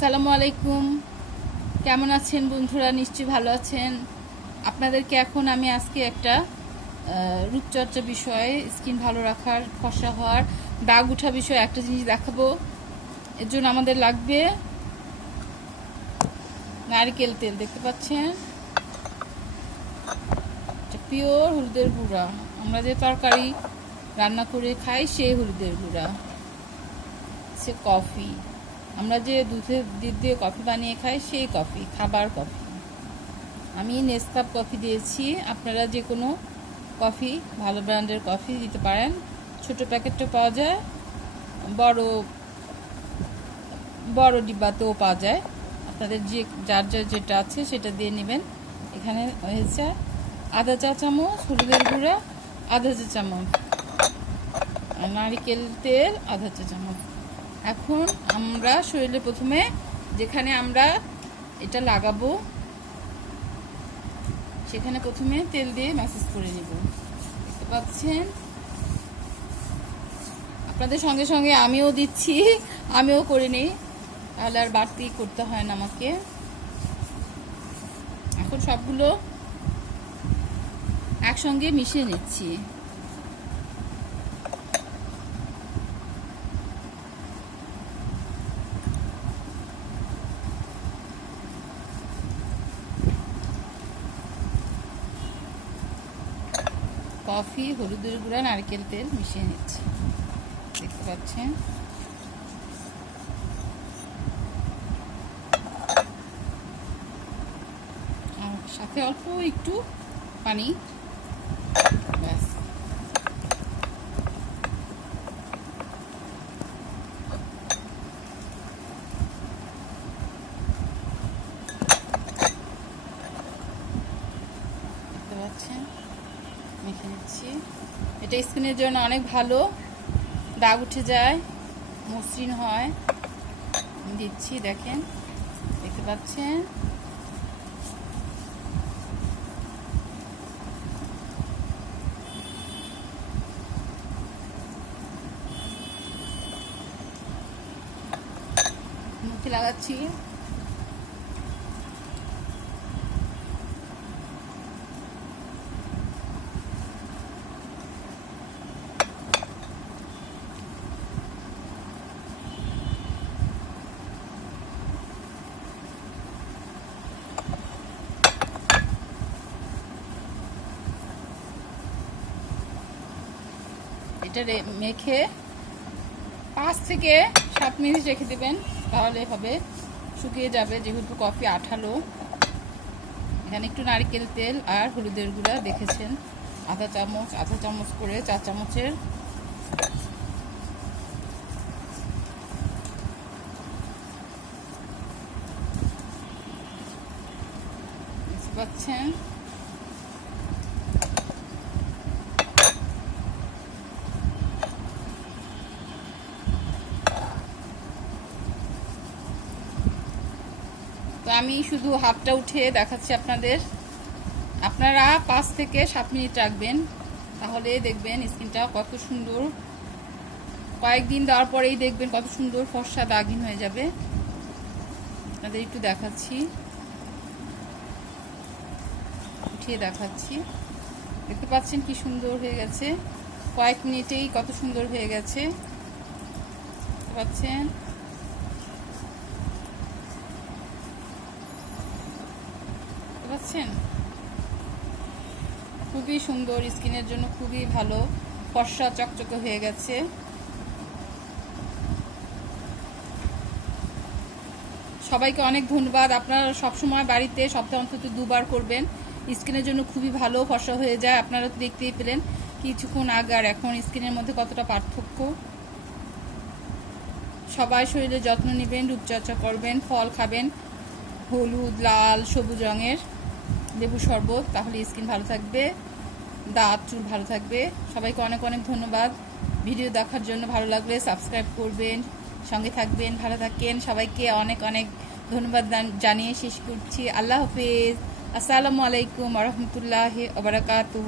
আসসালামু আলাইকুম। কেমন আছেন বন্ধুরা? নিশ্চয়ই ভালো আছেন। আপনাদেরকে এখন আমি আজকে একটা রূপচর্চা বিষয়ে, স্কিন ভালো রাখার, ফসা হওয়ার, দাগ উঠা বিষয়ে একটা জিনিস দেখাবো। এর জন্য আমাদের লাগবে নারকেল তেল, দেখতে পাচ্ছেন? পিওর হলুদের গুঁড়া। আমরা যে তরকারি রান্না করে খাই, সেই হলুদের গুঁড়া। সে কফি। আমরা যে দুধের দুধ দিয়ে কফি বানিয়ে খাই, সেই কফি, খাবার কফি। আমি নেসকাপ কফি দিয়েছি। আপনারা যে কোনো কফি, ভালো ব্র্যান্ডের কফি দিতে পারেন। ছোট প্যাকেটও পাওয়া যায়। বড় বড় ডিব্বাতেও পাওয়া যায়। আপনাদের যে, যার যার যেটা আছে সেটা দিয়ে নেবেন। এখানে হয়েছে আধা চা চামচ হলুদের গুঁড়া, আধা চা চামচ। নারিকেল তেল, আধা চা চামচ। এখন আমরা শরীরে প্রথমে যেখানে আমরা এটা লাগাবো, সেখানে প্রথমে তেল দিয়ে ম্যাসেজ করে নেব। দেখতে পাচ্ছেন? আপনাদের সঙ্গে সঙ্গে আমিও দিচ্ছি, আমিও করে নিই। তাহলে আর বাড়তি করতে হয় না আমাকে। এখন সবগুলো একসঙ্গে মিশিয়ে নিচ্ছি। কফি হলুদের গুঁড়া নারকেল তেল মিশিয়ে নিচ্ছি। দেখতে পাচ্ছেন? সাথে অল্প একটু পানি ব্যাস দেখতে পাচ্ছেন মেখে নিচ্ছি এটা স্কিনের জন্য অনেক ভালো। দাগ উঠে যায়, মসৃণ হয়। দিচ্ছি, দেখেন। দেখতে পাচ্ছেন? লাগাচ্ছি। এটা মেখে পাঁচ থেকে সাত মিনিট রেখে দেবেন, তাহলে হবে। শুকিয়ে যাবে, যেহেতু কফি আঠালো। এখানে একটু নারকেল তেল আর হলুদের গুঁড়া দেখেছেন। আধা চামচ আধা চামচ করে চার চামচের পাচ্ছেন। তো আমি শুধু হাতটা উঠে দেখাচ্ছি আপনাদের। আপনারা পাঁচ থেকে সাত মিনিট রাখবেন, তাহলে দেখবেন স্কিনটা কত সুন্দর। কয়েকদিন দেওয়ার পরেই দেখবেন কত সুন্দর ফর্সা দাগিন হয়ে যাবে। আপনাদের একটু দেখাচ্ছি। উঠিয়ে দেখাচ্ছি। দেখতে পাচ্ছেন কি সুন্দর হয়ে গেছে। কয়েক মিনিটেই কত সুন্দর হয়ে গেছে। দেখতে পাচ্ছেন? পাচ্ছেন? খুবই সুন্দর, স্কিনের জন্য খুবই ভালো। ফর্সা, চকচকে হয়ে গেছে। সবাইকে অনেক ধন্যবাদ। আপনারা সবসময় বাড়িতে, সপ্তাহে অন্তত দুবার করবেন। স্কিনের জন্য খুবই ভালো, ফর্সা হয়ে যায়। আপনারা তো দেখতেই পেলেন কিছুক্ষণ আগে আর এখন স্কিনের মধ্যে কতটা পার্থক্য। সবাই শরীরে যত্ন নেবেন, রূপচর্চা করবেন, ফল খাবেন, হলুদ, লাল, সবুজ রঙের। লেবু শরবত তাহলে স্কিন ভালো থাকবে, দাঁত, চুল ভালো থাকবে। সবাইকে অনেক অনেক ধন্যবাদ। ভিডিও দেখার জন্য ভালো লাগলে সাবস্ক্রাইব করবেন, সঙ্গে থাকবেন, ভালো থাকেন। সবাইকে অনেক অনেক ধন্যবাদ জানিয়ে শেষ করছি। আল্লাহ হাফেজ। আসসালামু আলাইকুম রহমতুল্লাহ ওবরাকাতুহ